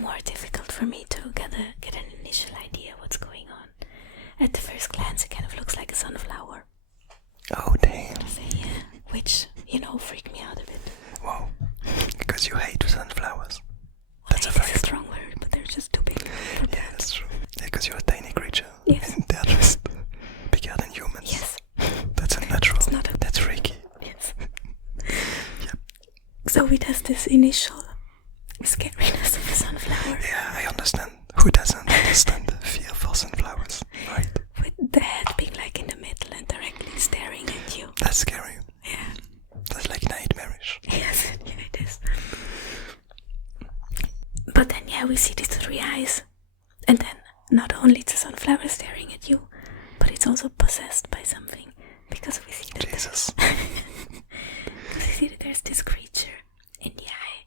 more difficult for me to get an initial idea what's going on. At the first glance, it kind of looks like a sunflower. Oh, damn. So, yeah, which, freaked me out a bit. Wow. Because you hate sunflowers. That's a very strong word, but they're just too big. Yeah, that's true. Yeah, because you're a tiny creature. Yes. And they're just bigger than humans. Yes. That's unnatural. It's not That's freaky. Yes. Yep. So it has this initial scariness of a sunflower. Yeah, I understand. Who doesn't understand the fear for sunflowers, right? With the head being like in the middle and directly staring at you. That's scary. Yeah. That's like nightmarish. Yes, yeah, it is. But then, we see these 3 eyes. And then, not only is the sunflower staring at you, but it's also possessed by something. Because we see that Jesus. we see that there's this creature in the eye.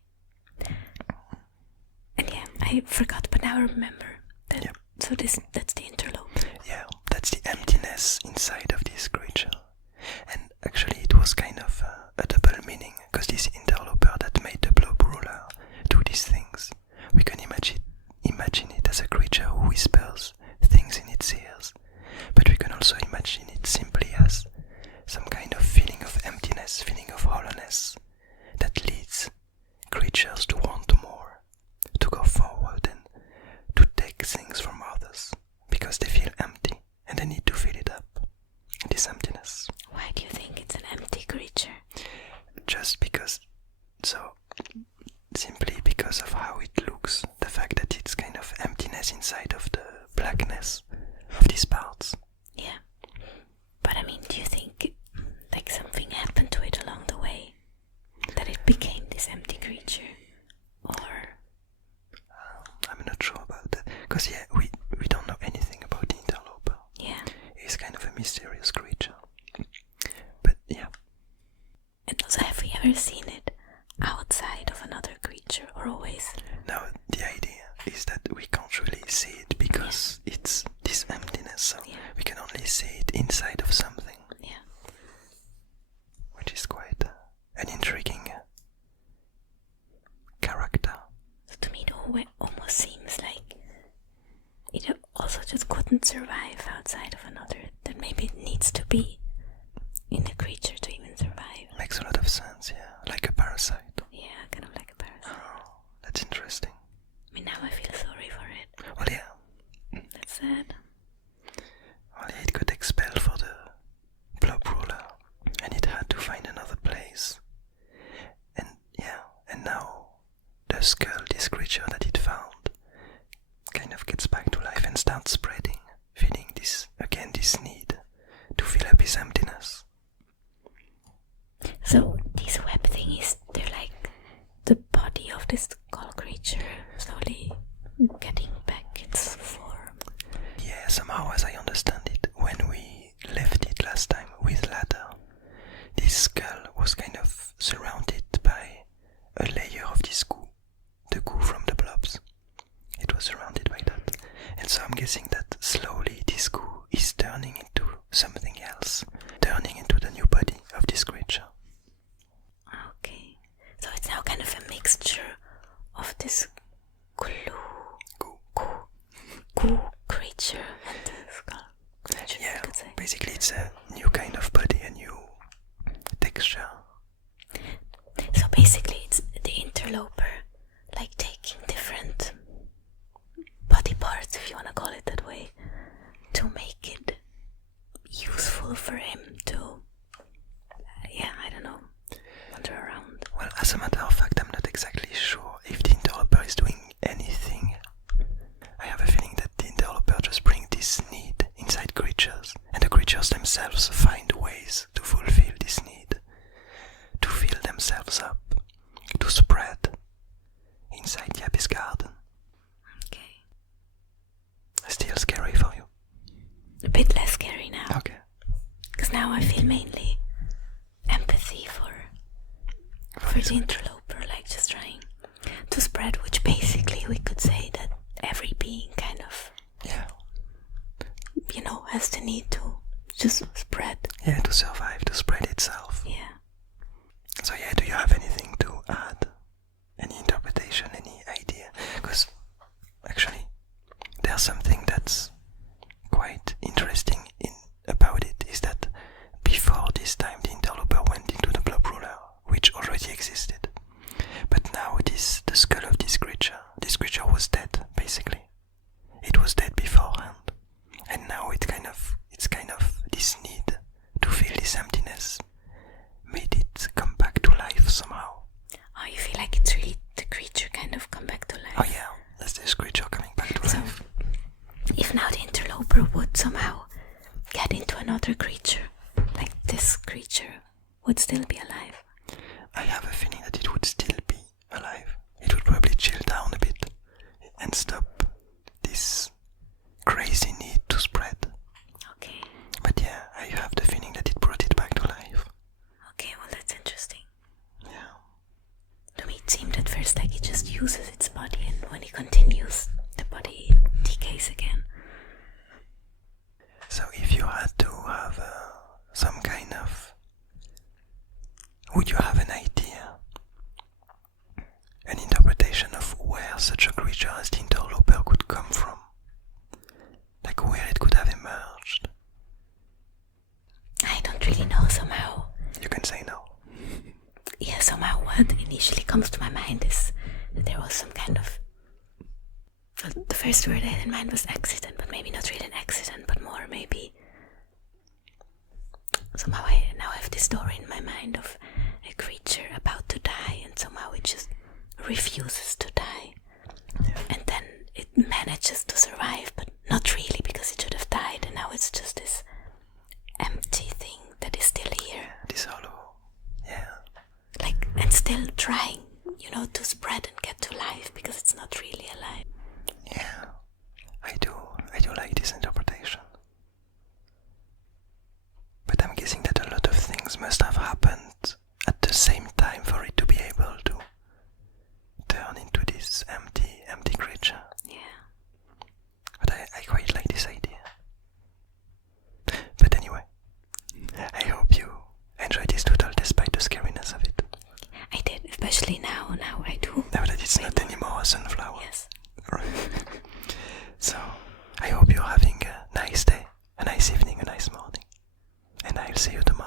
And I forgot, but now I remember. That, So that's the interloper. Yeah, that's the emptiness inside of this creature. And actually it was kind of a double meaning, because this interloper that made the blob ruler do these things, we can imagine it as a creature who whispers things in its ears, but we can also imagine it simply as some kind of feeling of emptiness, feeling of hollowness, that leads creatures to want more, to go forward and to take things from others, because they feel empty and they need to fill it up, this emptiness. Why do you think it's an empty creature? Just because, simply because of how it looks, the fact that it's kind of emptiness inside of the blackness of these parts. Yeah. But do you think like something happened to it along the way? That it became this empty creature? Or... I'm not sure about that. Because we don't know anything about the interloper. Yeah. He's kind of a mysterious creature. But yeah. And also, have we ever seen it outside of another creature, or always? No, the idea is that we can't really see it because it's this emptiness, so we can only see it inside of something. Yeah. Which is quite an intriguing character. So to me, it almost seems like it also just couldn't survive outside of another, that maybe it needs to be in the creature to even survive. Makes a lot of sense, yeah. Like a parasite. Yeah, kind of like a parasite. Oh, that's interesting. Now I feel sorry for it. Well, yeah. That's sad. Well, yeah, it got expelled for the blob ruler, and it had to find another place. And and now the skull, this creature that it found, kind of gets back to life and starts spreading, feeling this need to fill up his emptiness. So these web thingies, they're like the body of this skull creature slowly getting back its form. Yeah, somehow as I understand it, when we left it last time with ladder, this skull was kind of surrounded by a layer of this goo, the goo from the blobs. It was surrounded by that. And so I'm guessing that slowly this goo is turning into something else, turning into the new body of this creature. Okay, so it's now kind of a mixture of this goo creature and the skull creature. Yeah, you could say. basically it's a new kind of body, a new texture. So basically it's the interloper, like taking different body parts, if you want to call it that way, to make it useful for him to, I don't know, wander around. Well, as a matter of fact, I'm not exactly sure if the interloper is doing anything. I have a feeling that the interloper just brings this need inside creatures, and the creatures themselves find ways to fulfill this need, to fill themselves up, to spread inside the abyss garden. Okay. Still scary for you? A bit less scary now. Okay. Because now I feel mainly empathy for the interloper, like just trying to spread, which basically we could say that every being kind of, has the need to just spread. Yeah, to survive, to spread itself. Yeah. So do you have anything to add? Any interpretation, any idea? Because and when he continues, the body decays again. So if you had to have some kind of... Would you have an idea? An interpretation of where such a creature as the interloper could come from? Like where it could have emerged? I don't really know somehow. You can say no. Yeah, somehow what initially comes to my mind is that there was some kind of... Well, the first word I had in mind was accident, but maybe not really an accident, but more maybe... Somehow I now have this story in my mind of a creature about to die, and somehow it just refuses to die. Yeah. And then it manages to survive, but not really, because it should have died, and now it's just this empty thing that is still here. This hollow. Yeah. Like, and still trying, to spread and get to life, because it's not really alive. Yeah. I do like this interpretation. But I'm guessing that a lot of things must have happened at the same time for it to be able to turn into this empty creature. Yeah. But I quite like this idea. But anyway, I hope you enjoyed this doodle despite the scariness of it. I did, especially now I do. Now that it's not anymore a sunflower. Yes. Right. So, I hope you're having a nice day, a nice evening, a nice morning. And I'll see you tomorrow.